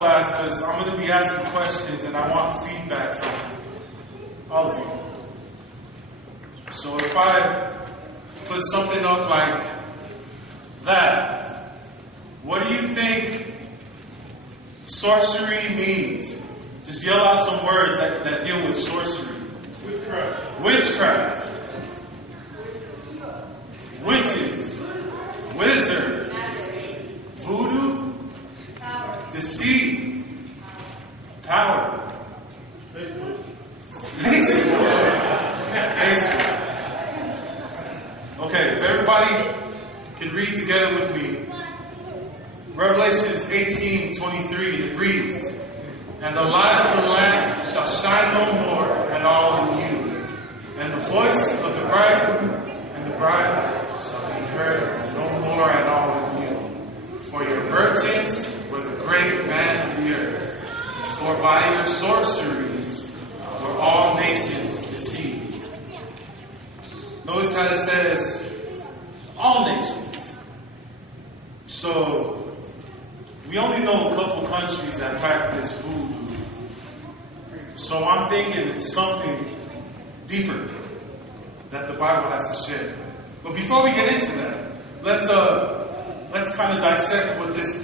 class because I'm going to be asking questions and I want feedback from all of you. So if I put something up like that, what do you think sorcery means? Just yell out some words that deal with sorcery. Witchcraft. Witches. Wizard. Voodoo. Deceit. Power. Facebook. Okay, if everybody can read together with me. Revelations 18:23, it reads, "And the light of the Lamb shall shine no more at all in you, and the voice of the bridegroom and the bride shall be heard no more at all in you. For your merchants were the great man of the earth, for by your sorceries were all nations deceived." Notice how it says, all nations. So, we only know a couple countries that practice voodoo. So I'm thinking it's something deeper that the Bible has to share. But before we get into that, let's kind of dissect what this,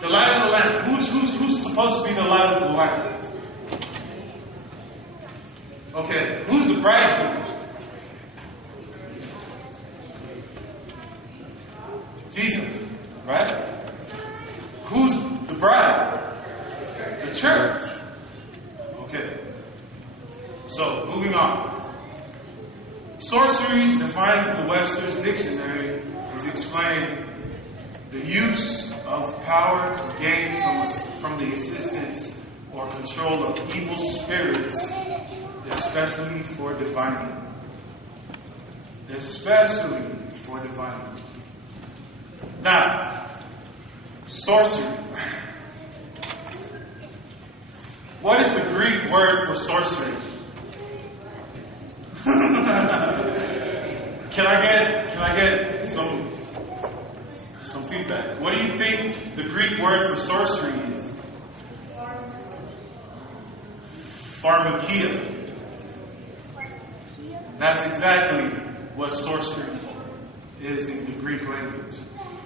the light of the lamp. Who's supposed to be the light of the lamp? Okay, who's the bridegroom? Jesus, right? Who's the bride? The church. Okay. So, moving on. Sorceries, defined in the Webster's Dictionary, is explained the use of power gained from the assistance or control of evil spirits, especially for divining. Especially for divining. Now, sorcery. What is the Greek word for sorcery? Can I get some feedback? What do you think the Greek word for sorcery is? Pharmakia. That's exactly what sorcery is in the Greek language.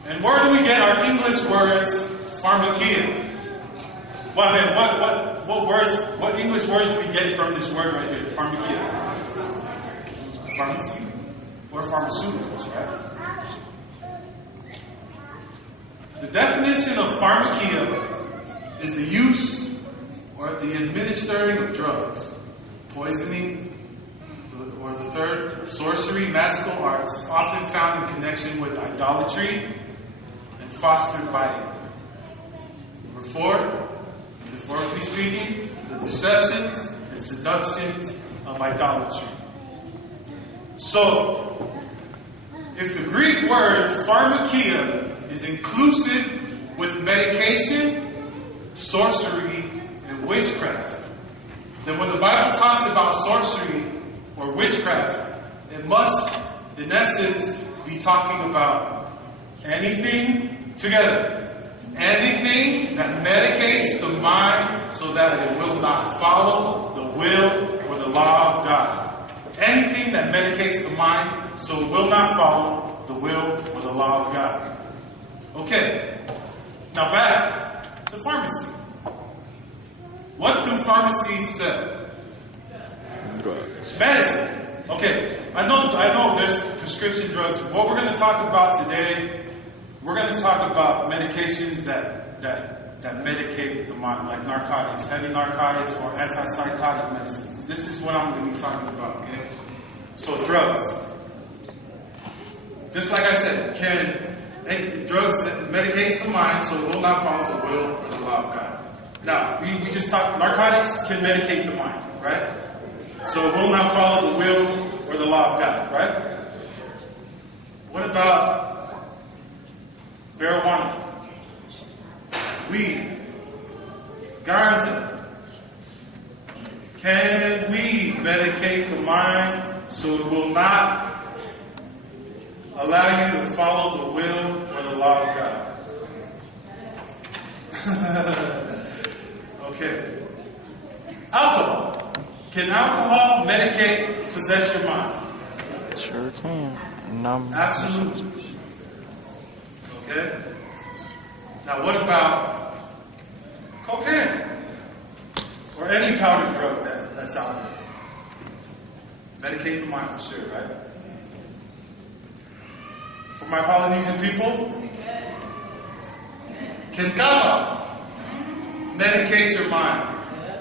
And where do we get our English words pharmakia? Well, then, what English words do we get from this word right here, pharmakia? Pharmacy or pharmaceuticals, right? The definition of pharmakia is the use or the administering of drugs, poisoning, or the third, sorcery, magical arts, often found in connection with idolatry and fostered by it. Number 4, metaphorically speaking, the deceptions and seductions of idolatry. So, if the Greek word pharmakia is inclusive with medication, sorcery, and witchcraft, then when the Bible talks about sorcery or witchcraft, it must, in essence, be talking about anything together. Anything that medicates the mind so that it will not follow the will or the law of God. Anything that medicates the mind so it will not follow the will or the law of God. Okay, now back to pharmacy. What do pharmacies sell? Drugs. Medicine. Okay, I know there's prescription drugs. What we're going to talk about today, we're going to talk about medications that medicate the mind, like narcotics, heavy narcotics, or antipsychotic medicines. This is what I'm going to be talking about, okay? So drugs. Just like I said, drugs medicates the mind so it will not follow the will or the law of God. Now, we just talked, narcotics can medicate the mind, right? So it will not follow the will or the law of God, right? What about marijuana, weed, ganja? Can we medicate the mind so it will not allow you to follow the will or the law of God? Okay. Alcohol. Can alcohol medicate, possess your mind? Sure can. Absolutely. Okay. Now, what about cocaine or any powdered drug that's out there? Medicate the mind for sure, right? For my Polynesian people, can kava medicate your mind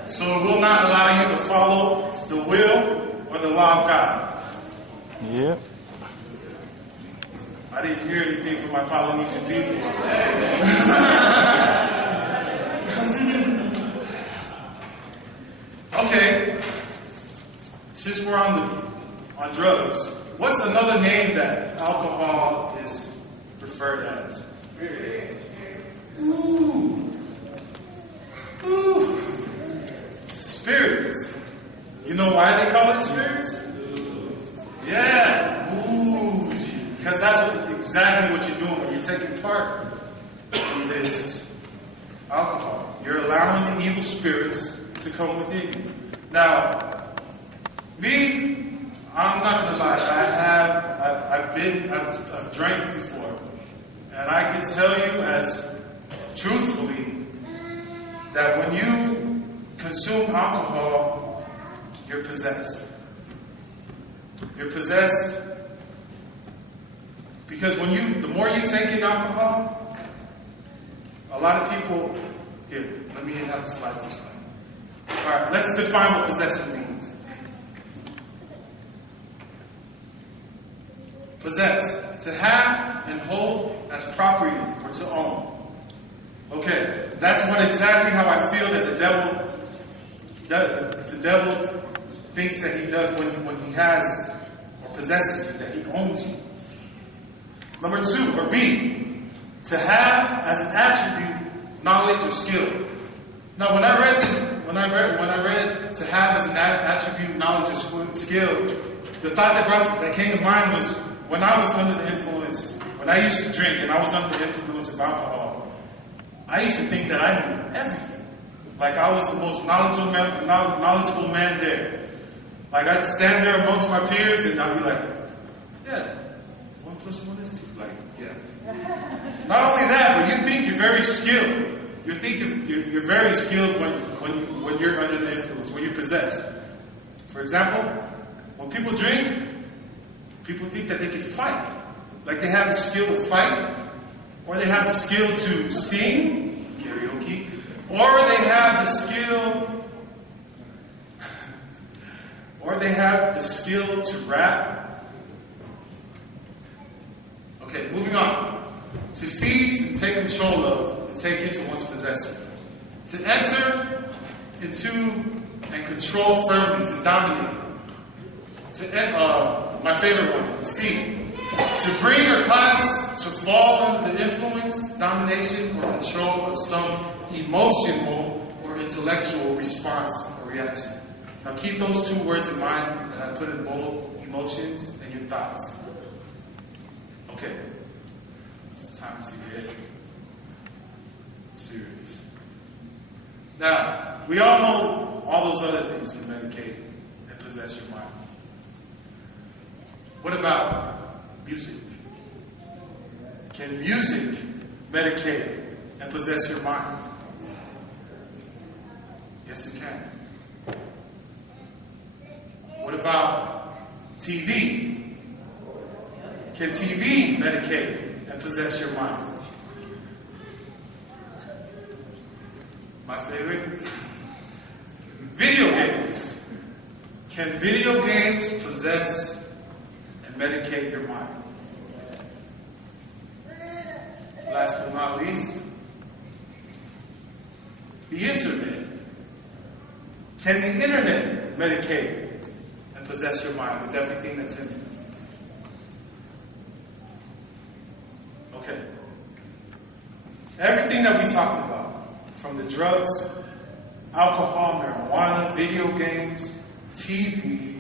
so it will not allow you to follow the will or the law of God? Yep. I didn't hear anything from my Polynesian people. Okay. Since we're on drugs, what's another name that alcohol is referred as? Ooh. Spirits. You know why they call it spirits? Yeah. Boozy. Because that's exactly what you're doing when you're taking part in this alcohol. You're allowing the evil spirits to come within you. Now, me, I'm not gonna lie. I've drank before, and I can tell you as truthfully that when you consume alcohol, you're possessed. You're possessed because the more you take in alcohol, a lot of people. Here, let me have the slides explain. All right, let's define what possession means. Possess, to have and hold as property or to own. Okay, that's exactly how I feel that the devil thinks that he does when he has or possesses you, that he owns you. Number 2, or B, to have as an attribute, knowledge or skill. Now, when I read to have as an attribute, knowledge or skill, the thought that came to mind was when I was under the influence, when I used to drink and I was under the influence of alcohol, I used to think that I knew everything. Like I was the most knowledgeable man there. Like I'd stand there amongst my peers and I'd be like, yeah, 1 + 1 is 2. Like, yeah. Not only that, but you think you're very skilled. You think you're very skilled when you're under the influence, when you're possessed. For example, when people drink, people think that they can fight. Like they have the skill to fight, or they have the skill to sing, karaoke, or they have the skill to rap. Okay, moving on. To seize and take control of, to take into one's possession. To enter into and control firmly, to dominate. My favorite one, C. To bring or cause to fall under the influence, domination, or control of some emotional or intellectual response or reaction. Now keep those 2 words in mind that I put in bold: emotions and your thoughts. Okay. It's time to get serious. Now, we all know all those other things can medicate and possess your mind. What about music? Can music medicate and possess your mind? Yes, it can. What about TV? Can TV medicate and possess your mind? My favorite? Video games. Can video games possess and medicate your mind? Last but not least, the internet. Can the internet medicate and possess your mind with everything that's in it? Okay. Everything that we talked about, from the drugs, alcohol, marijuana, video games, TV,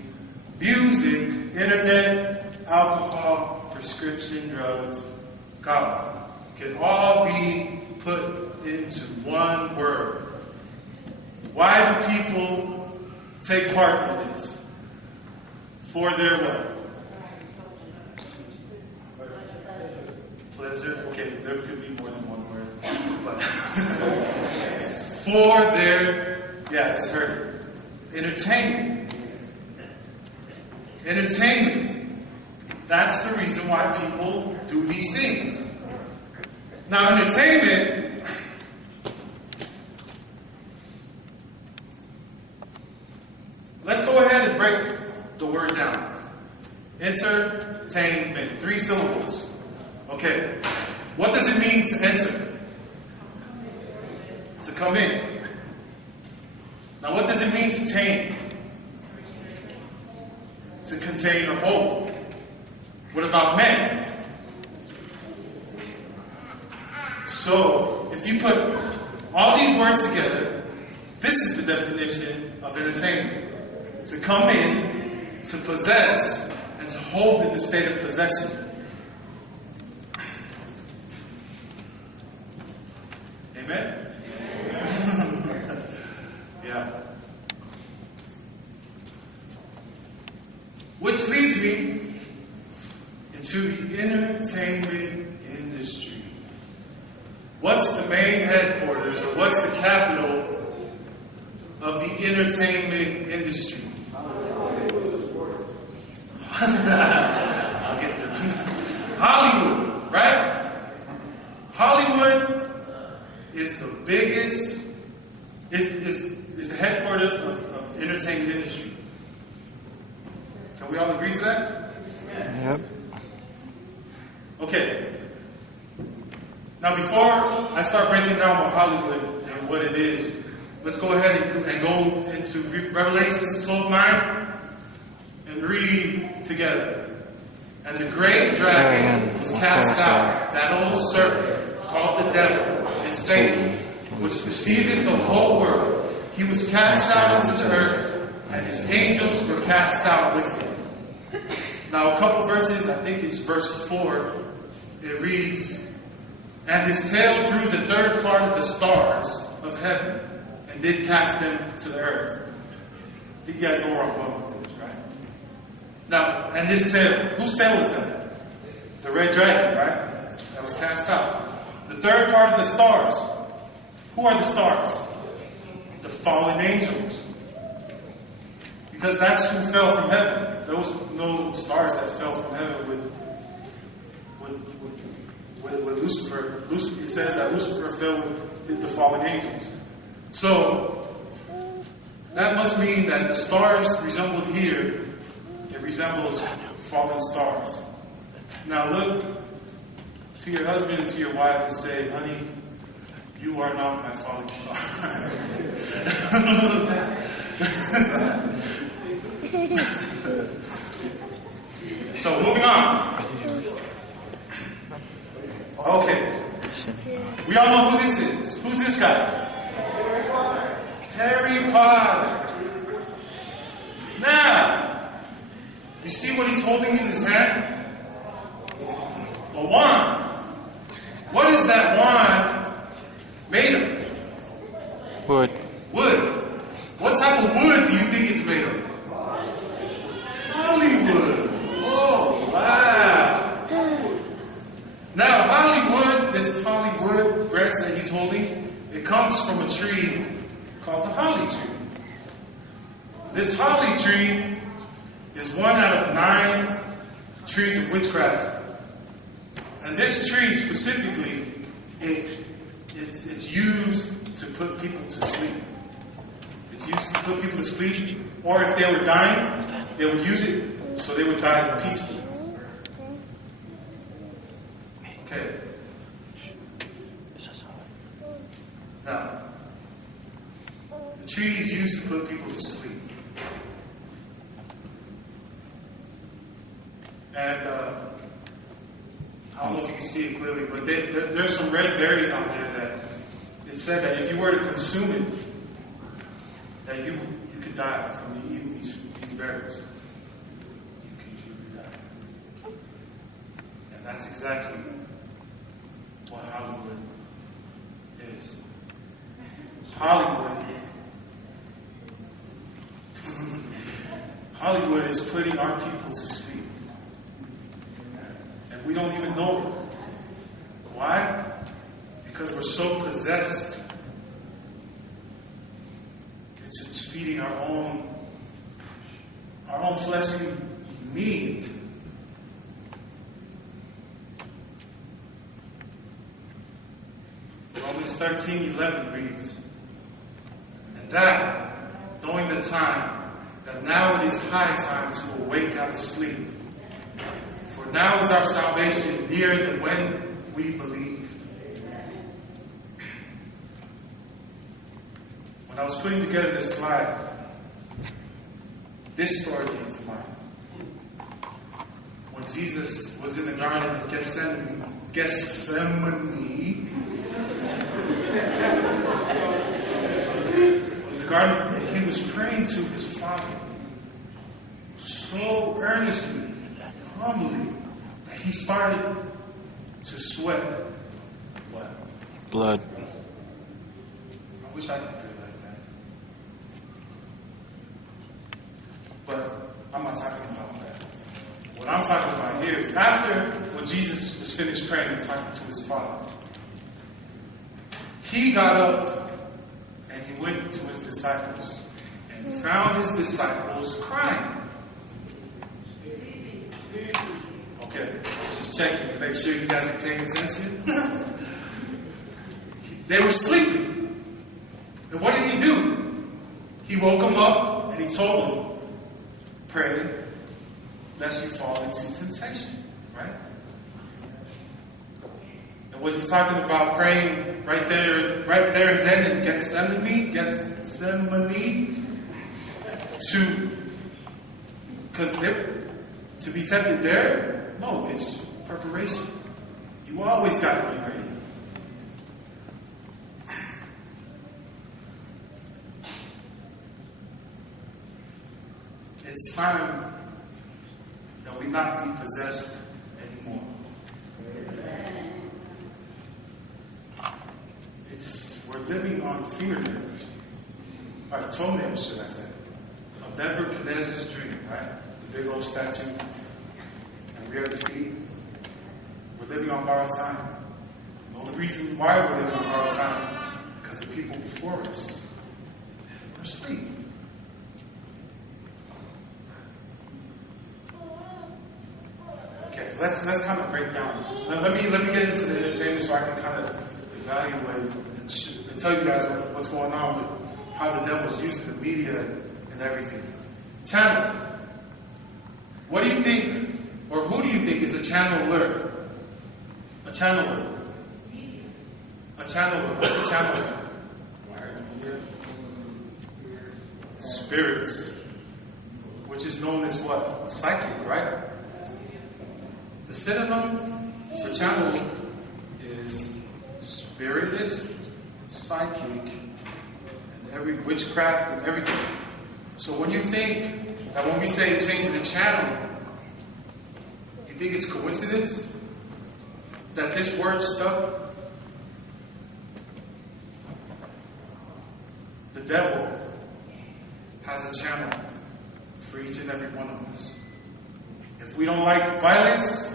music, internet, alcohol, prescription drugs, kava, can all be put into one word: Why do people take part in this? For their what? Pleasure? Okay, there could be more than one word. But for their, yeah, I just heard it. Entertainment. Entertainment. That's the reason why people do these things. Now, entertainment, let's go ahead and break the word down. Entertainment. 3 syllables. Okay. What does it mean to enter? To come in. Now, what does it mean to tame? To contain or hold. What about men? So, if you put all these words together, this is the definition of entertainment. To come in, to possess, and to hold in the state of possession. Amen? Yeah. Which leads me into the entertainment industry. What's the main headquarters, or what's the capital of the entertainment industry? I'll get there. Hollywood, right? Hollywood is the biggest, is the headquarters of the entertainment industry. Can we all agree to that? Yep. Okay. Now, before I start breaking down what Hollywood and what it is, let's go ahead and go into Revelations 12:9 and read together. And the great dragon was cast out, that old serpent called the devil and Satan, which deceiveth the whole world. He was cast out into the earth, and his angels were cast out with him. Now, a couple verses, I think it's verse 4, it reads, and his tail drew the third part of the stars of heaven, and did cast them to the earth. I think you guys know where I'm going with this, right? Now, and his tail, whose tail is that? The red dragon, right? That was cast out. The third part of the stars. Who are the stars? The fallen angels. Because that's who fell from heaven. There was no stars that fell from heaven with Lucifer. It says that Lucifer fell with the fallen angels. So, that must mean that the stars resembled here, it resembles fallen stars. Now look to your husband and to your wife and say, honey, you are not my fallen star. So, moving on. Okay. We all know who this is. Who's this guy? Harry Potter. Now, you see what he's holding in his hand? A wand. What is that wand made of? Wood. Wood. What type of wood do you think it's made of? Hollywood. Oh, wow. Now, Hollywood, this Hollywood branch that he's holding, it comes from a tree called the holly tree. This holly tree is one out of 9 trees of witchcraft. And this tree specifically, it's used to put people to sleep. It's used to put people to sleep. Or if they were dying, they would use it so they would die peacefully. Okay. Now, the tree is used to put people to sleep. And I don't know if you can see it clearly, but there's some red berries on there that it said that if you were to consume it, that you could die from eating these berries. You can truly die. And that's exactly what Hollywood is. Hollywood Hollywood is putting our people to sleep. And we don't even know it. Why? Because we're so possessed. It's feeding our own fleshly need. Romans 13:11 reads, "And that, knowing the time, that now it is high time to awake out of sleep. For now is our salvation nearer than when we believed." When I was putting together this slide, this story came to mind. When Jesus was in the Garden of Gethsemane, in the garden, and he was praying to his Father so earnestly, humbly, that he started to sweat what? Blood. I wish I could do it like that. But I'm not talking about that. What I'm talking about here is after when Jesus was finished praying and talking to his Father, he got up and he went to his disciples and he found his disciples crying. Okay, just checking to make sure you guys are paying attention. They were sleeping. And what did he do? He woke them up and he told them, "Pray lest you fall into temptation." Right? And was he talking about praying right there and then in Gethsemane? Because to be tempted there? No, it's preparation. You always got to be ready. It's time that we not be possessed anymore. We're living on fingernails, or toenails, should I say, of Nebuchadnezzar's dream, right? The big old statue, and we are the feet. We're living on borrowed time. The only reason why we're living on borrowed time, because the people before us were asleep. Okay, let's kind of break down. Let me get into the entertainment so I can kind of evaluate and tell you guys what's going on with how the devil's using the media and everything. Channel. What do you think, or who do you think is a channeler? A channeler. A channeler. What's a channeler? Spirits. Which is known as what? Psychic, right? The synonym for channeling is spiritist, psychic, and every witchcraft and everything. So when you think that when we say change the channel, you think it's coincidence that this word stuck? The devil has a channel for each and every one of us. If we don't like violence,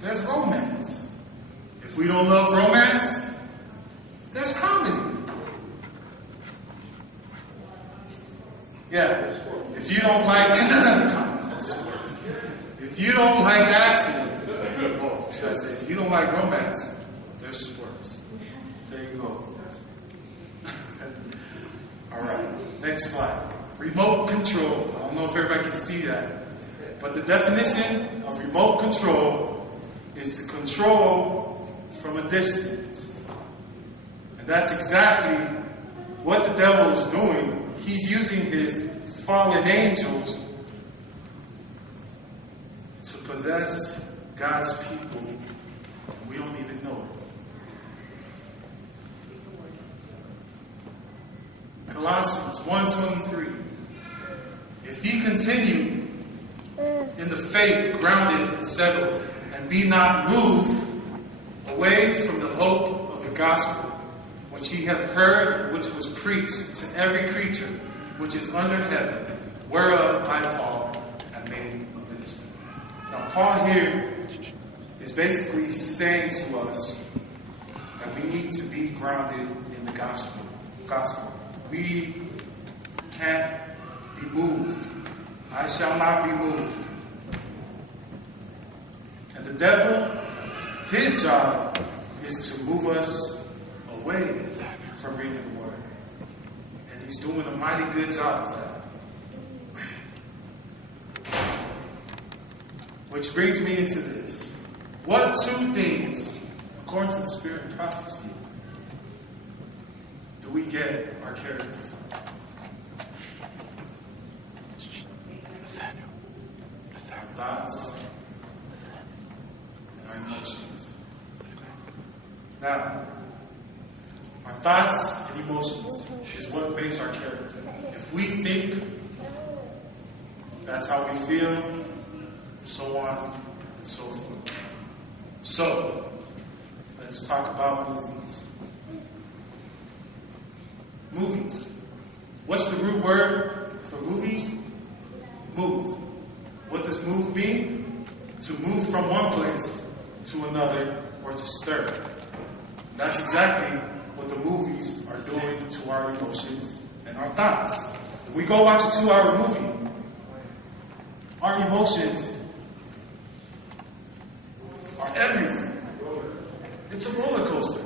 there's romance. If we don't love romance, there's comedy. Yeah. If you don't like if you don't like action, should I say, if you don't like romance, there's sports. There you go. All right. Next slide. Remote control. I don't know if everybody can see that. But the definition of remote control is to control from a distance. And that's exactly what the devil is doing. He's using his fallen angels to possess God's people. We don't even know it. Colossians 1:23. If ye continue in the faith, grounded and settled, and be not moved away from the hope of the gospel, which ye have heard, which was preached to every creature which is under heaven, whereof I, Paul, that made a minister. Now, Paul here is basically saying to us that we need to be grounded in the gospel. We can't be moved. I shall not be moved. And the devil, his job is to move us away from reading the Word. And he's doing a mighty good job of that. Which brings me into this. What two things, according to the Spirit of prophecy, do we get our character from? Our thoughts and our emotions. Now, our thoughts and emotions is what makes our character. If we think, that's how we feel, so on and so forth. So, let's talk about movies. Movies. What's the root word for movies? Move. What does move mean? To move from one place to another, or to stir. That's exactly what the movies are doing to our emotions and our thoughts. If we go watch a 2-hour movie, our emotions are everywhere. It's a roller coaster.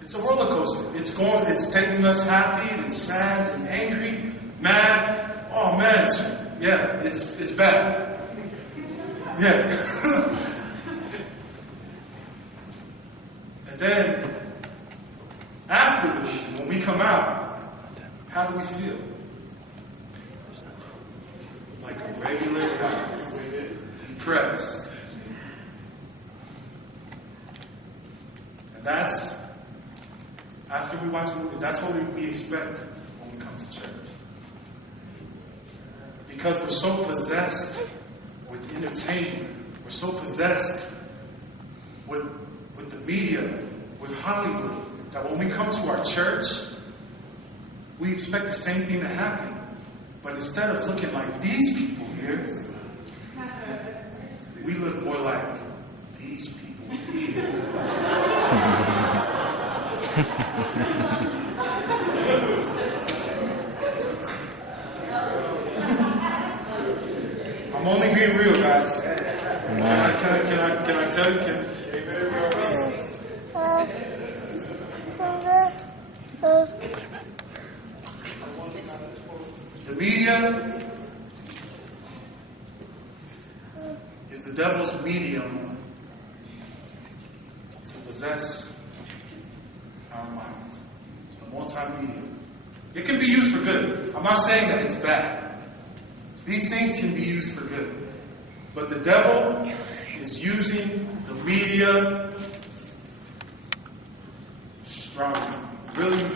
It's a roller coaster. It's taking us happy and sad and angry, mad. Oh man, yeah, it's bad. Yeah. And then after the movie, when we come out, how do we feel? Like a regular guy, depressed. And that's, after we watch a movie, that's what we expect when we come to church. Because we're so possessed with entertainment, we're so possessed with the media, with Hollywood, that when we come to our church, we expect the same thing to happen. But instead of looking like these people here, we look more like these people here. I'm only being real, guys. Can I tell you? The media is the devil's medium to possess our minds. The multimedia. It can be used for good. I'm not saying that it's bad. These things can be used for good. But the devil is using the media strongly. Really,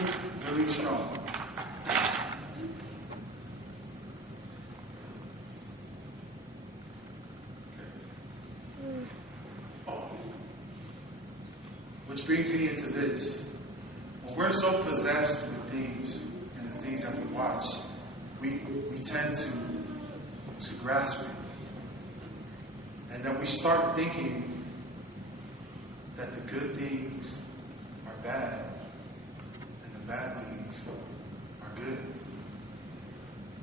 really strong. Which brings me into this. When we're so possessed with things and the things that we watch, we tend to grasp it. And then we start thinking that the good things are bad and the bad things are good.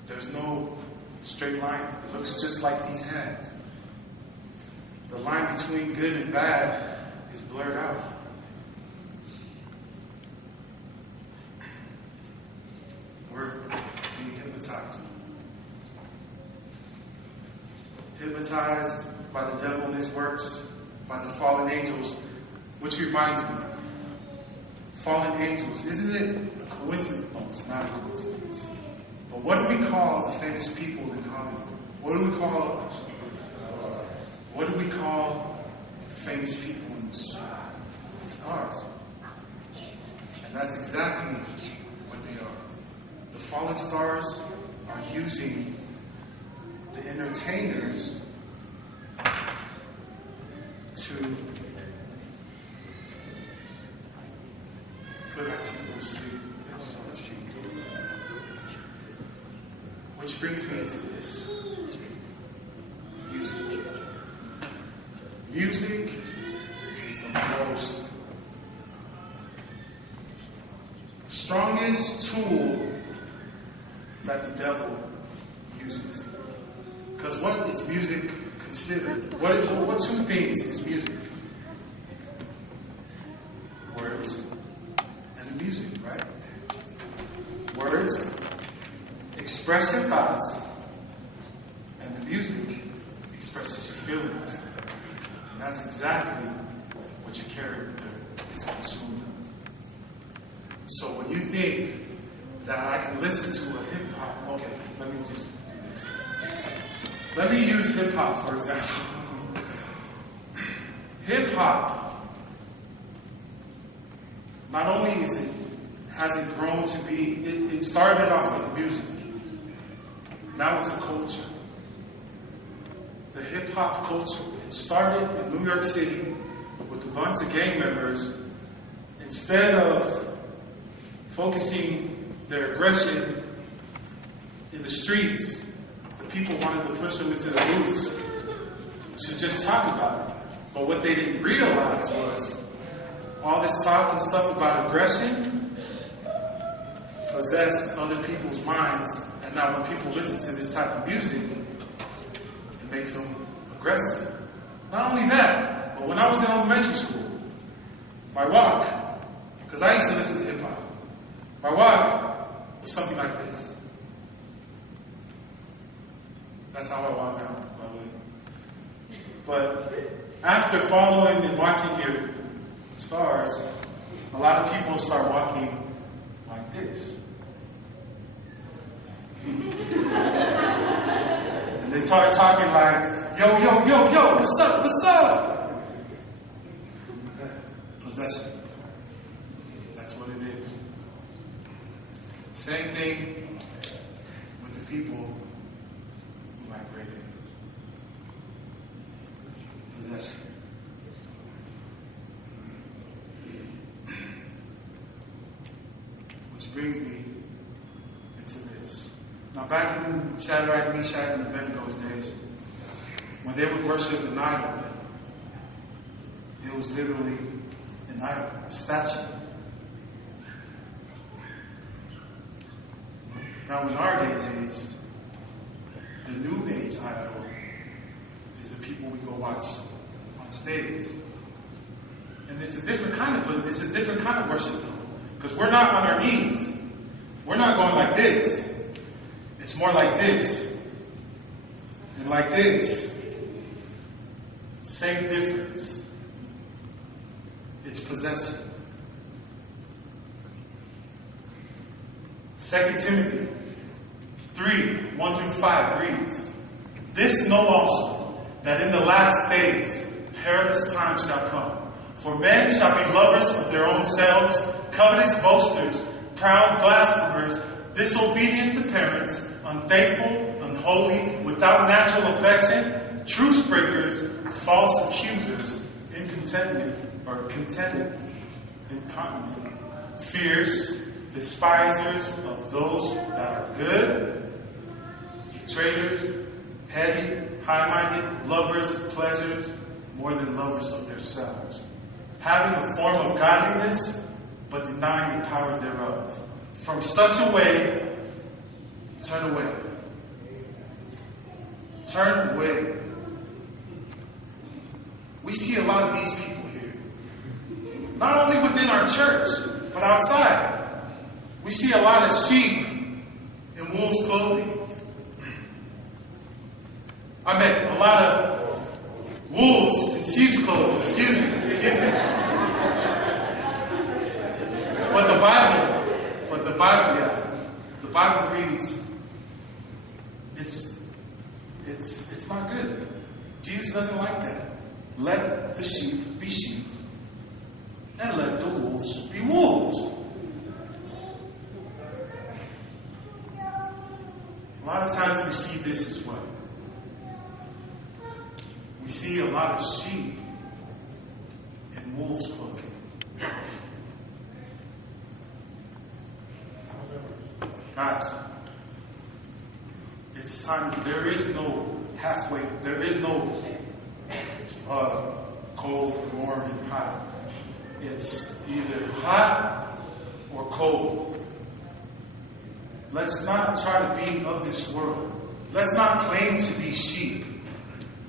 There's no straight line. It looks just like these hands. The line between good and bad is blurred out. We're being hypnotized. Hypnotized by the devil and his works, by the fallen angels, which reminds me, fallen angels, isn't it a coincidence? No, it's not a coincidence. But what do we call the famous people in Hollywood? What do we call the famous people in the stars? And that's exactly what they are. The fallen stars are using the entertainers to put our people to sleep, so to speak. Which brings me into this. Music is the most strongest tool that the devil uses. Because what is music considered? What two things is music? Words and the music, right? Words express your thoughts, and the music expresses your feelings. And that's exactly what your character is consumed of. So when you think that I can listen to a hip hop, okay, let me just do this. Let me use hip hop for example. Hip hop, not only has it grown to be, it started off with music. Now it's a culture. The hip hop culture. It started in New York City with a bunch of gang members. Instead of focusing their aggression in the streets, the people wanted to push them into the booths to just talk about it. But what they didn't realize was all this talk and stuff about aggression possessed other people's minds. And now when people listen to this type of music, it makes them aggressive. Not only that, but when I was in elementary school, my walk, because I used to listen to hip hop, my walk was something like this. That's how I walk now, by the way. But after following and watching your stars, a lot of people start walking like this. And they start talking like, yo, yo, yo, yo, what's up, what's up? Possession. That's what it is. Same thing with the people who like reggae. Possession. Which brings me into this. Now, back in Shadrach, Meshach, and Abednego's days, when they would worship an idol, it was literally an idol, a statue. Now, in our day and age, the new age idol is the people we go watch on stage. And it's a different kind of worship, though. Because we're not on our knees. We're not going like this. It's more like this. And like this. Same difference. It's possession. 2 Timothy 3:1-5 reads, "This know also, that in the last days perilous times shall come. For men shall be lovers of their own selves, covetous boasters, proud blasphemers, disobedient to parents, unfaithful, unholy, without natural affection, truce breakers, false accusers, incontinent, incontinent, fierce, despisers of those that are good, traitors, heady, high-minded, lovers of pleasures more than lovers of themselves, having a form of godliness, but denying the power thereof. From such a way, turn away. Turn away. We see a lot of these people here. Not only within our church, but outside. We see a lot of sheep in wolves' clothing. I meant a lot of wolves in sheep's clothing. Excuse me. But the Bible reads, it's not good. Jesus doesn't like that. Let the sheep be sheep, and let the wolves be wolves. A lot of times we see this as well. We see a lot of sheep in wolves' clothing. Guys, it's time. There is no halfway. There is no cold, warm, and hot. It's either hot or cold. Let's not try to be of this world. Let's not claim to be sheep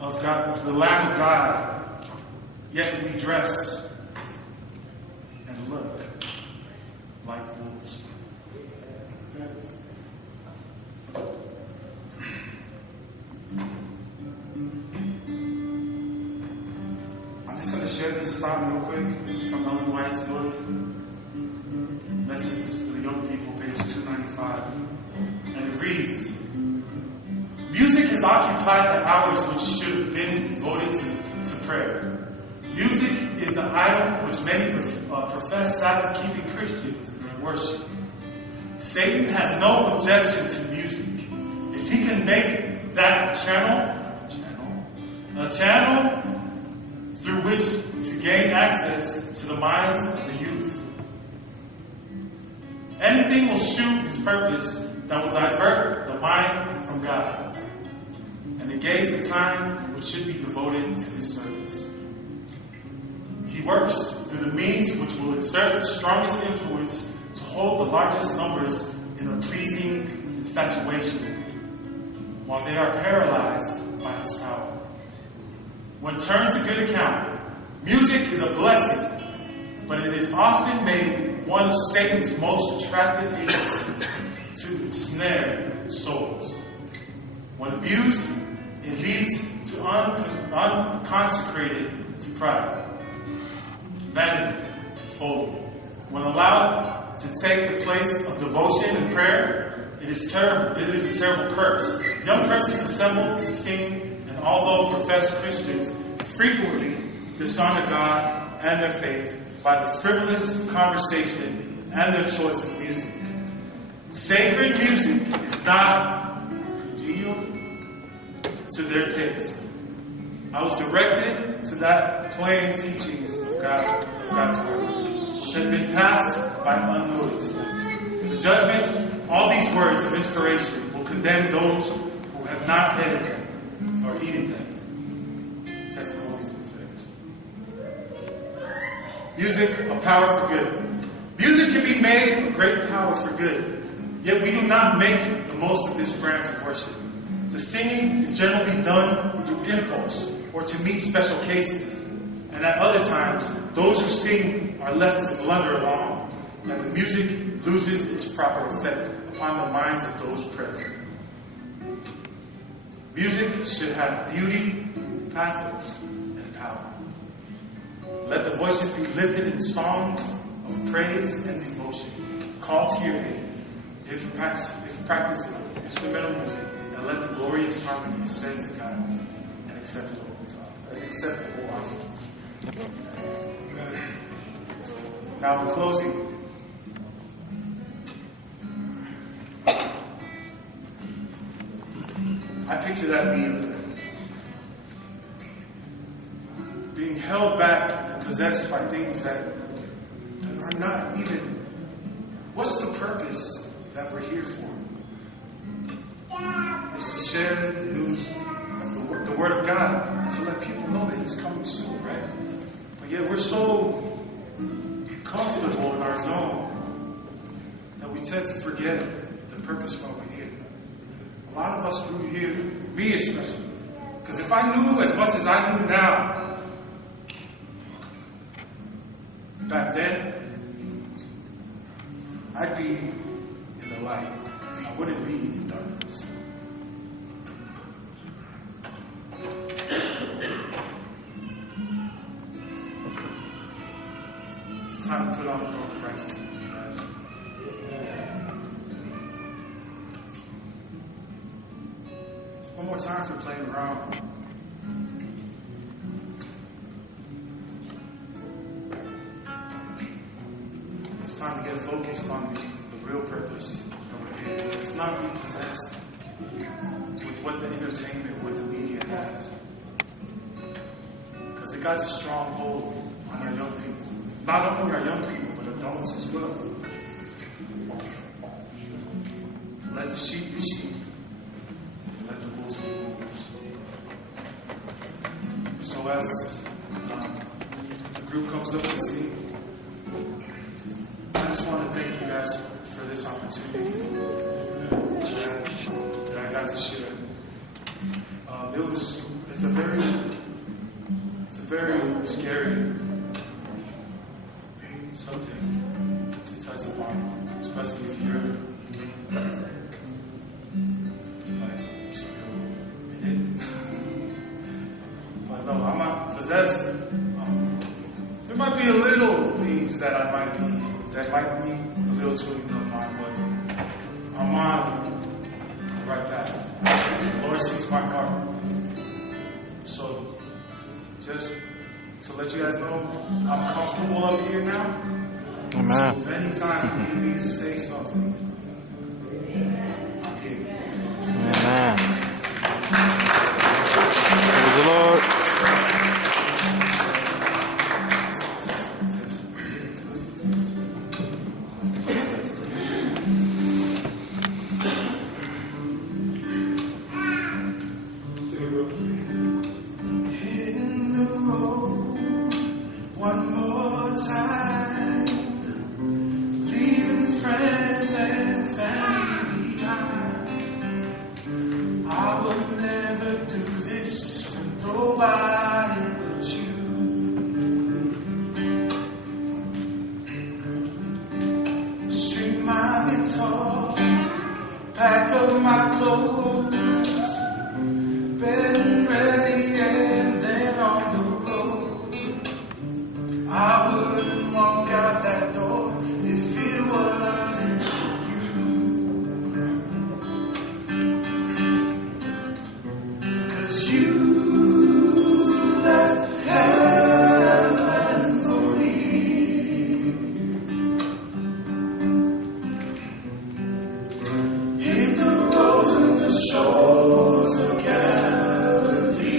of God, of the Lamb of God, yet we dress and look like wolves. I'm just going to share this thought real quick. It's from Ellen White's book, Messages to the Young People, page 295. And it reads, music has occupied the hours which should have been devoted to prayer. Music is the idol which many profess Sabbath-keeping Christians worship. Satan has no objection to music. If he can make that a channel through which to gain access to the minds of the youth. Anything will suit his purpose that will divert the mind from God and engage the time which should be devoted to his service. He works through the means which will exert the strongest influence to hold the largest numbers in a pleasing infatuation, while they are paralyzed by his power. When turned to good account, music is a blessing, but it is often made one of Satan's most attractive agencies to ensnare souls. When abused, it leads to unconsecrated to pride, vanity, and folly. When allowed to take the place of devotion and prayer, it is terrible. It is a terrible curse. Young persons assemble to sing, and although professed Christians frequently dishonor God and their faith by the frivolous conversation and their choice of music. Sacred music is not congenial to their taste. I was directed to that plain teachings of God's word, which had been passed by unnoticed. In the judgment, all these words of inspiration will condemn those who have not heeded them or heeded them. Testimonies and things. Music, a power for good. Music can be made a great power for good, yet we do not make the most of this branch of worship. The singing is generally done through impulse or to meet special cases, and at other times, those who sing are left to blunder along, and the music loses its proper effect upon the minds of those present. Music should have beauty, pathos, and power. Let the voices be lifted in songs of praise and devotion. Call to your aid if practicing instrumental music, and let the glorious harmony ascend to God and acceptable offering. Now, in closing, I picture that me up there, being held back and possessed by things that are not even. What's the purpose that we're here for? It's to share the news of the Word of God and to let people know that He's coming soon, right? But yet we're so comfortable in our zone that we tend to forget the purpose why we're here. A lot of us grew here, me especially, because if I knew as much as I knew now, back then, I'd be in the light. I wouldn't be in darkness. It's time to put on the robe of righteousness, you guys. Just one more time for playing around. It's time to get focused on the real purpose that we're here. Let's not be possessed with what the entertainment, what the media has. Because it got a strong hold on our young people. Not only our young people, but adults as well. Let the sheep be sheep. Let the wolves be wolves. So as comes up to sing. I just want to thank you guys for this opportunity that I got to share. It's a very scary subject to touch upon, especially if you're like still in it. But no, I'm not possessed. There might be a little things that might be a little tweaked on mine, but I'm on the right path. The Lord sees my heart. So, just to let you guys know, I'm comfortable up here now. Amen. So if any time you need me to say something, I'm here. Amen. Praise the Lord. Pack up my clothes, been ready and then on the road. I wouldn't walk out that door if it wasn't for you. 'Cause you left heaven for me. Hit the roads and the shores of Galilee.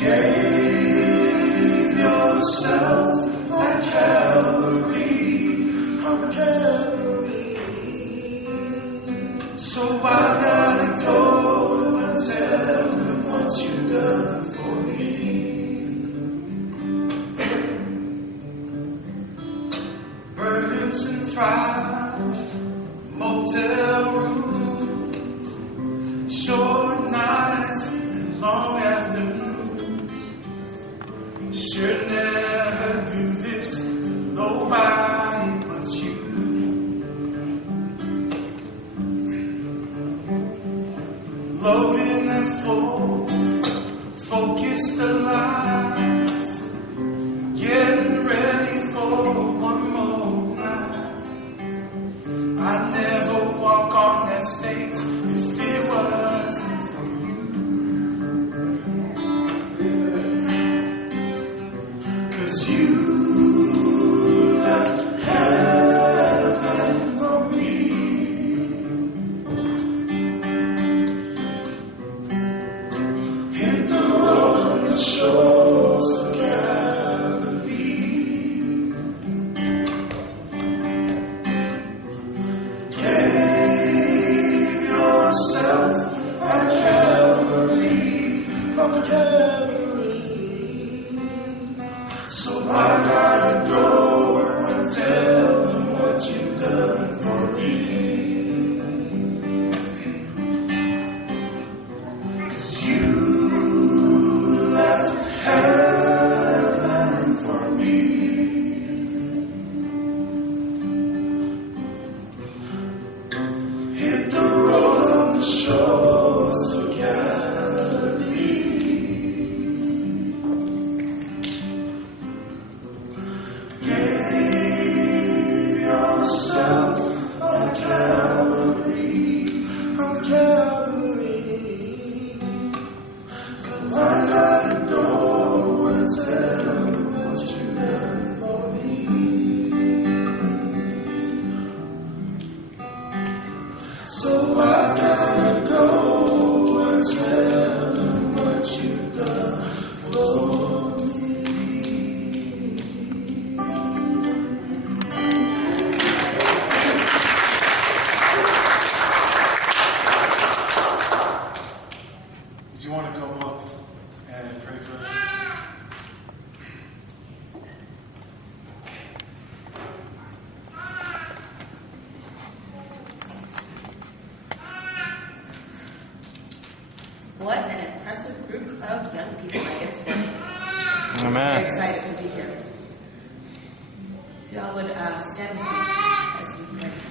Gave yourself on Calvary, on Calvary. So I gotta go and tell them what you've done for me. Burdens and fires, motel rooms, short nights and long afternoons. Should never do this for nobody but you. Loading and full, focus the lights, getting ready for one more night. I'd never walk on that stage if it wasn't for you. 'Cause and pray for us. What an impressive group of young people I get to work with. I'm Amen. very excited to be here. If y'all would stand with me as we pray.